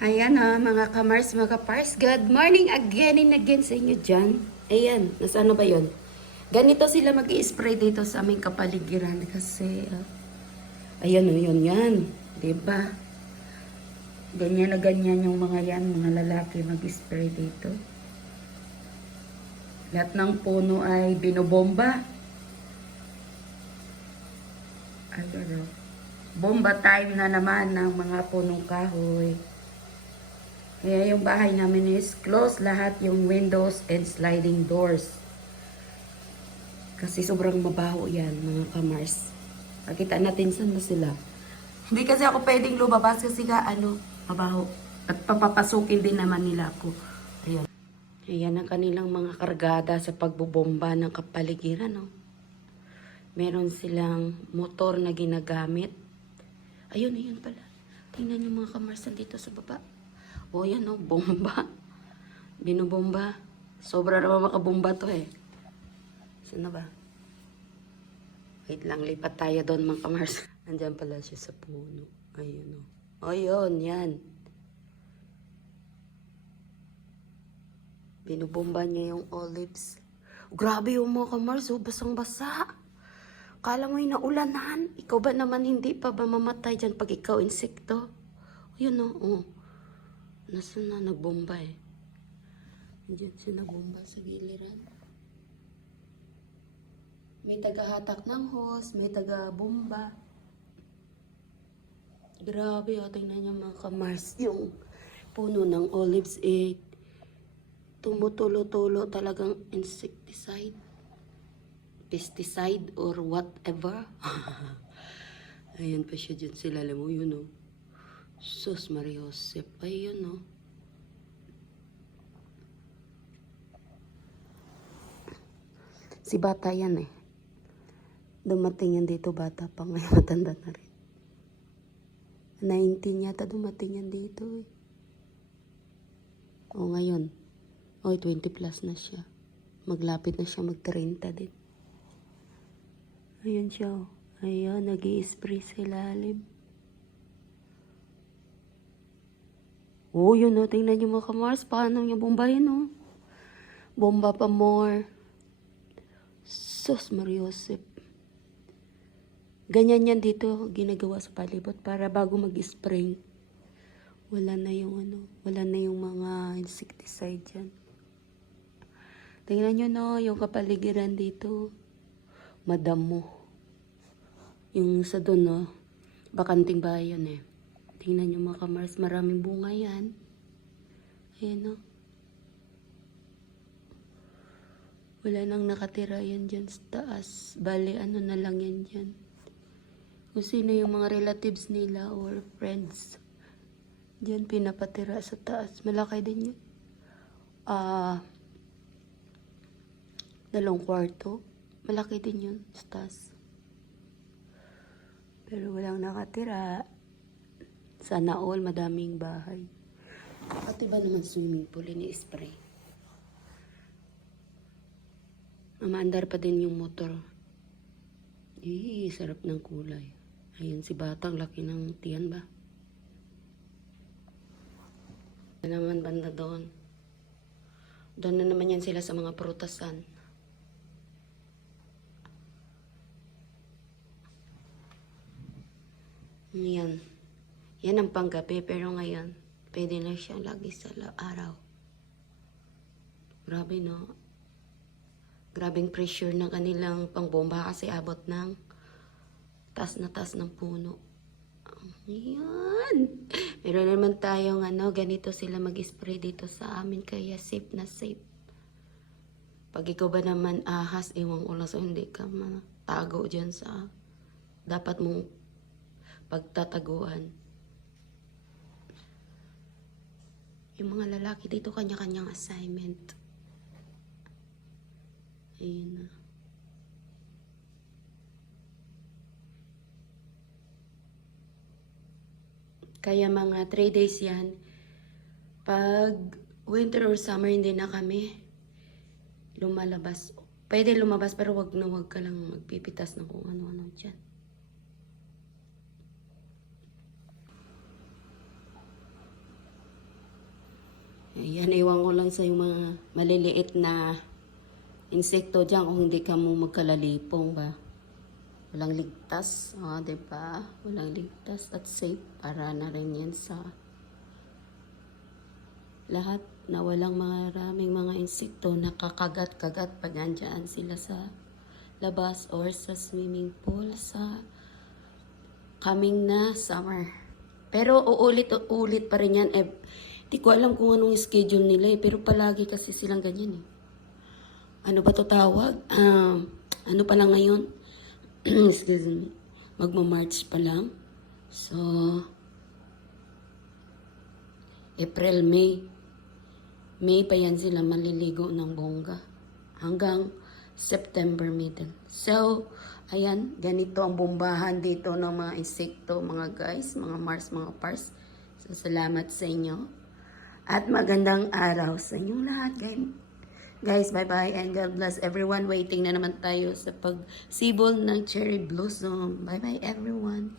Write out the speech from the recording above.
Ayan mga kamars, mga kapars. Good morning again and again sa inyo dyan. Ayan, nasaan na ba yun? Ganito sila mag-i-spray dito sa aming kapaligiran kasi, ayan o, yun yan. Diba? Ganyan na ganyan yung mga yan, mga lalaki mag-spray dito. Lahat ng puno ay binobomba. Ayan o. Bomba time na naman ng mga punong kahoy. Kaya yung bahay namin is close lahat yung windows and sliding doors. Kasi sobrang mabaho yan, mga kamars. Pakita natin saan na sila. Hindi kasi ako pwedeng lumabas kasi mabaho. At papapasukin din naman nila ako. Ayan. Ayan ang kanilang mga kargada sa pagbubomba ng kapaligiran. No? Meron silang motor na ginagamit. Ayun, ayun pala. Tingnan yung mga kamars dito sa baba. O yan o, bomba. Binubomba. Sobra naman makabomba to eh. Saan na ba? Wait lang, lipat tayo doon mga kamars. Andyan pala siya sa puno. Ayun o. O yun, yan. Binubomba niya yung olives. Grabe yung mga kamars, basang-basa. Kala mo yung naulanan. Ikaw ba naman hindi pa ba mamatay dyan pag ikaw insekto? Ayun o, oh. Nasaan na nagbomba eh. Diyan siya nagbomba sa giliran. May taga-hatak ng hose, may taga-bomba. Grabe o, tingnan niyo mga kamars. Yung puno ng olives eh, tumutulo-tulo talagang insecticide. Pesticide or whatever. Ayan pa siya dyan sila. Alam mo yun o. Sus Maria Josep. Ayun o. Si bata yan eh. Dumating yan dito bata pa ngayon. Matanda na rin. 19 yata dumating yan dito eh. O ngayon. O 20 plus na siya. Maglapit na siya mag-30 din. Ayan siya o. Ayan, nag-i-spray sa ilalim. Oh, yun o. Tingnan niyo mga kamars. Paano niya bombahin o. Bomba pa more. Sus Maria Josep. Ganyan yan dito. Ginagawa sa palibot para bago mag-spray. Wala na yung wala na yung mga insecticide dyan. Tingnan niyo no. Yung kapaligiran dito. Madamo. Yung sa doon no. Bakanting bahay yan eh. Tingnan nyo mga kamars, maraming bunga yan. Ayan o. Wala nang nakatira yan dyan sa taas. Bale, ano na lang yan dyan. Kung sino yung mga relatives nila or friends. Dyan pinapatira sa taas. Malaki din yun. 2 kwarto. Malaki din yun sa taas. Pero walang nakatira. Sana all, madaming bahay. Pati ba naman swimming pool, ini-spray? Maandar pa din yung motor. Sarap ng kulay. Ayun si Batang, laki ng tiyan ba? Ano naman banda doon? Doon na naman yan sila sa mga prutasan. Yan. Yan ang panggabi, pero ngayon, pwede na siya lagi sa araw. Grabe, no? Grabing pressure ng kanilang pangbomba kasi abot ng taas na taas ng puno. Ayan. Meron naman tayong ganito sila mag-spray dito sa amin, kaya safe na safe. Pag ikaw ba naman ahas, iwang ulas, o hindi ka matago dyan sa dapat mong pagtataguan. Yung mga lalaki dito, kanya-kanyang assignment. Ayun na. Kaya mga 3 days yan. Pag winter or summer, hindi na kami lumalabas. Pwede lumabas, pero wag ka lang magpipitas ng kung ano-ano dyan. Ayan, iwan ko lang sa yung mga maliliit na insekto dyan kung hindi ka mo magkalalipong ba. Walang ligtas, diba? Walang ligtas at safe para na rin yan sa lahat na walang maraming mga insekto na kakagat-kagat pag nandyan sila sa labas or sa swimming pool sa coming na summer. Pero uulit pa rin yan. Di ko alam kung anong schedule nila pero palagi kasi silang ganyan Ano ba to tawag? Ano pa lang ngayon? Excuse me. Magma-March pa lang. So, April, May. May pa yan sila maliligo ng bongga. Hanggang September middle. So, ayan. Ganito ang bombahan dito ng mga insekto, mga guys, mga Mars, mga Pars. So, salamat sa inyo. At magandang araw sa inyong lahat, guys. Guys, bye-bye and God bless everyone. Waiting na naman tayo sa pagsibol ng cherry blossom. Bye-bye everyone.